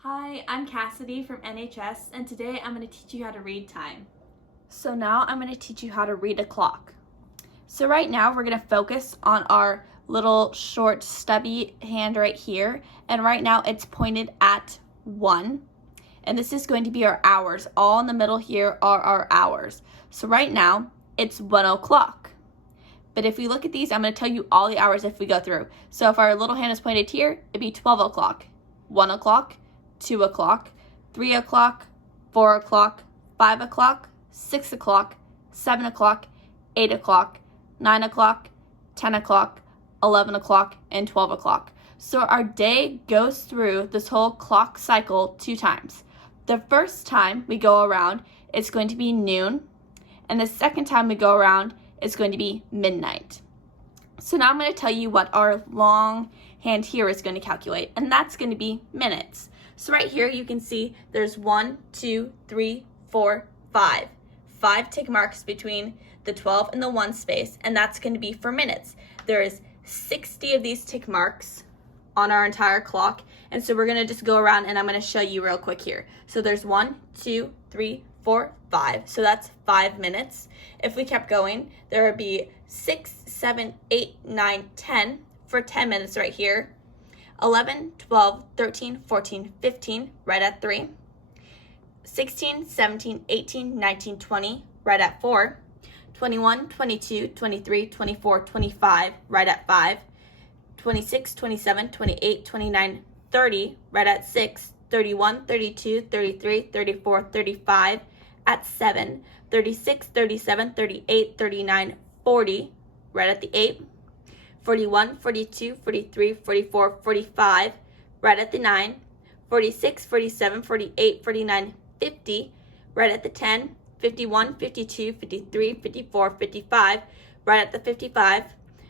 Hi, I'm Cassidy from NHS, and today I'm going to teach you how to read time. So now I'm going to teach you how to read a clock. So right now we're going to focus on our little short stubby hand right here, and right now it's pointed at 1. And this is going to be our hours. All in the middle here are our hours. So right now it's 1 o'clock. But if we look at these, I'm going to tell you all the hours if we go through. So if our little hand is pointed here, it'd be 12 o'clock, 1 o'clock, 2 o'clock, 3 o'clock, 4 o'clock, 5 o'clock, 6 o'clock, 7 o'clock, 8 o'clock, 9 o'clock, 10 o'clock, 11 o'clock, and 12 o'clock. So our day goes through this whole clock cycle 2 times. The first time we go around, it's going to be noon, and the second time we go around, it's going to be midnight. So now I'm going to tell you what our long hand here is going to calculate, and that's going to be minutes. So right here you can see there's 1, 2, 3, 4, 5. 5 tick marks between the 12 and the 1 space, and that's going to be for minutes. There is 60 of these tick marks on our entire clock, and so we're going to just go around and I'm going to show you real quick here. So there's 1, 2, 3, 4, 5. So that's 5 minutes. If we kept going, there would be 6, 7, 8, 9, 10 for 10 minutes right here. 11, 12, 13, 14, 15, right at 3. 16, 17, 18, 19, 20, right at 4. 21, 22, 23, 24, 25, right at 5. 26, 27, 28, 29, 30, right at 6. 31, 32, 33, 34, 35, at 7. 36, 37, 38, 39, 40, right at the 8. 41, 42, 43, 44, 45, right at the 9. 46, 47, 48, 49, 50, right at the 10. 51, 52, 53, 54, 55, right at the 55.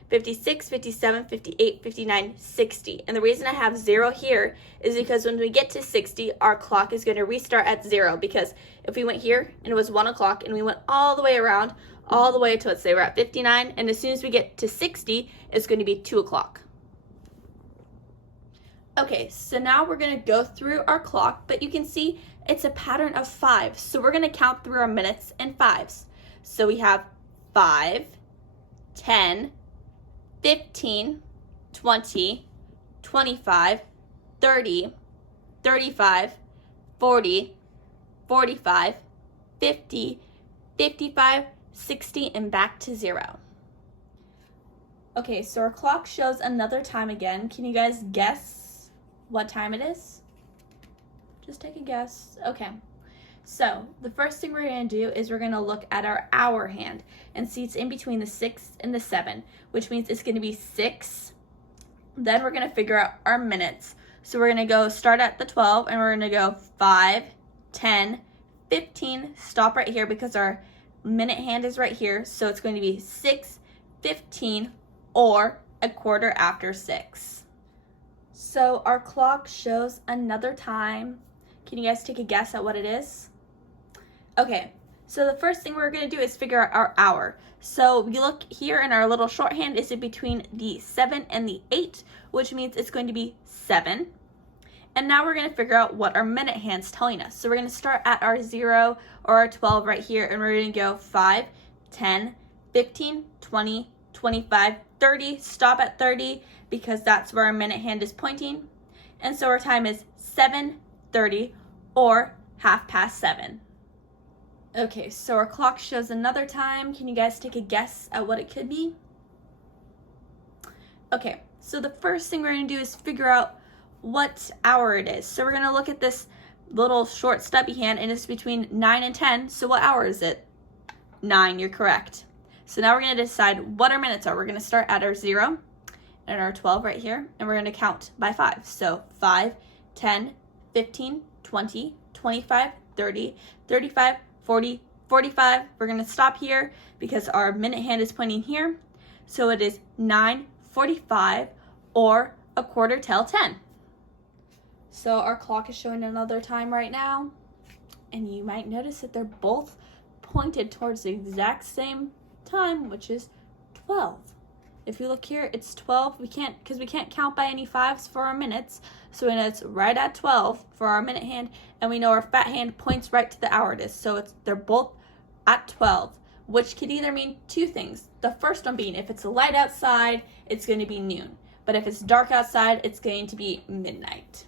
56, 57, 58, 59, 60. And the reason I have 0 here is because when we get to 60, our clock is going to restart at 0, because if we went here and it was 1 o'clock and we went all the way around, all the way to, let's say we're at 59, and as soon as we get to 60, it's going to be 2 o'clock. Okay, so now we're going to go through our clock, but you can see it's a pattern of 5. So we're going to count through our minutes in 5s. So we have 5, 10, 15, 20, 25, 30, 35, 40, 45, 50, 55, 60, and back to 0. Okay, so our clock shows another time again. Can you guys guess what time it is? Just take a guess. Okay. So the first thing we're going to do is we're going to look at our hour hand and see it's in between the 6 and the 7, which means it's going to be 6. Then we're going to figure out our minutes. So we're going to go start at the 12 and we're going to go 5, 10, 15, stop right here because our minute hand is right here. So it's going to be 6, 15, or a quarter after 6. So our clock shows another time. Can you guys take a guess at what it is? Okay, so the first thing we're going to do is figure out our hour. So we look here in our little shorthand, is it between the 7 and the 8, which means it's going to be 7. And now we're going to figure out what our minute hand's telling us. So we're going to start at our 0 or our 12 right here, and we're going to go 5, 10, 15, 20, 25, 30, stop at 30 because that's where our minute hand is pointing. And so our time is 7:30 or 7:30. Okay, so our clock shows another time. Can you guys take a guess at what it could be? Okay, so the first thing we're going to do is figure out what hour it is. So we're going to look at this little short stubby hand, and it's between 9 and 10. So what hour is it? 9, you're correct. So now we're going to decide what our minutes are. We're going to start at our 0 and our 12 right here, and we're going to count by 5. So 5, 10, 15, 20, 25, 30, 35, 40, 45. We're going to stop here because our minute hand is pointing here. So it is 9:45 or a quarter till 10. So our clock is showing another time right now. And you might notice that they're both pointed towards the exact same time, which is 12. If you look here, it's 12. We can't count by any 5s for our minutes. So we know it's right at 12 for our minute hand, and we know our fat hand points right to the hour it is. So they're both at 12, which could either mean two things. The first one being if it's light outside, it's going to be noon. But if it's dark outside, it's going to be midnight.